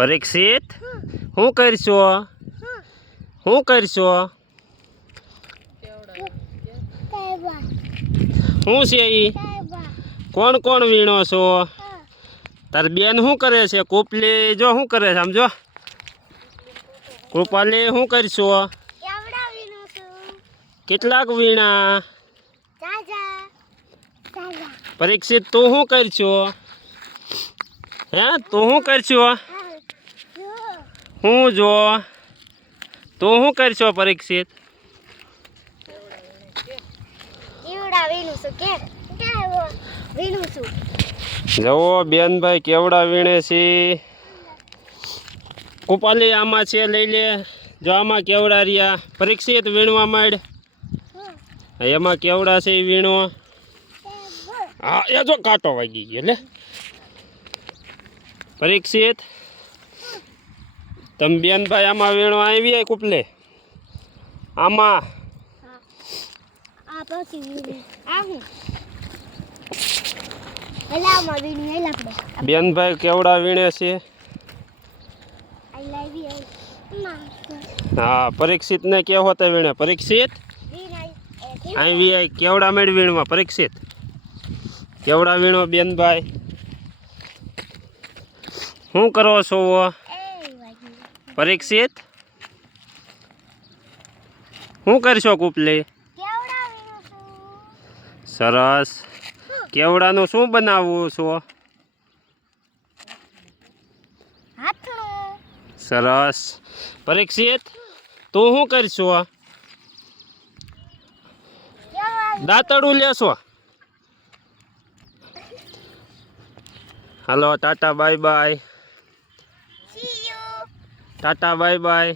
પરીક્ષિત શું કરશો? શું કરશો? શું છે ઈ? કોણ કોણ વીણો છો? તાર બેન શું કરે છે? કુપલી જો શું કરે છે? સમજો કૃપાલી શું કરશો? કેટલાક વીણા? પરીક્ષિત તું શું કરશો? હે તું શું કરશો? હું જો તું શું કરશો પરીક્ષિત? જવો બેનભાઈ કેવડા વીણે છે. કૃપાલી આમાં છે લઈ લે. જો આમાં કેવડા રહ્યા. પરીક્ષિત વીણવા માંડ. એમાં કેવડા છે વીણો. હા એ જો કાંટો વાગી ગયો લે. પરીક્ષિત તમે બેનભાઈ આમાં વીણવા આવી કુપલે આમાં બેનભાઈ કેવડા વીણે છે. હા પરીક્ષિત ને કેવો તે વીણે. પરીક્ષિત આવી કેવડા મેળ વીણવા. પરીક્ષિત કેવડા વીણો બેનભાઈ. શું કરો છો પરીક્ષિત? શું કરશો કુપલી? સરસ. કેવડાનું શું બનાવવું છો? સરસ. પરીક્ષિત તું શું કરશો? દાંતડું લેશો? હાલો ta-ta bye bye. Ta-ta bye by.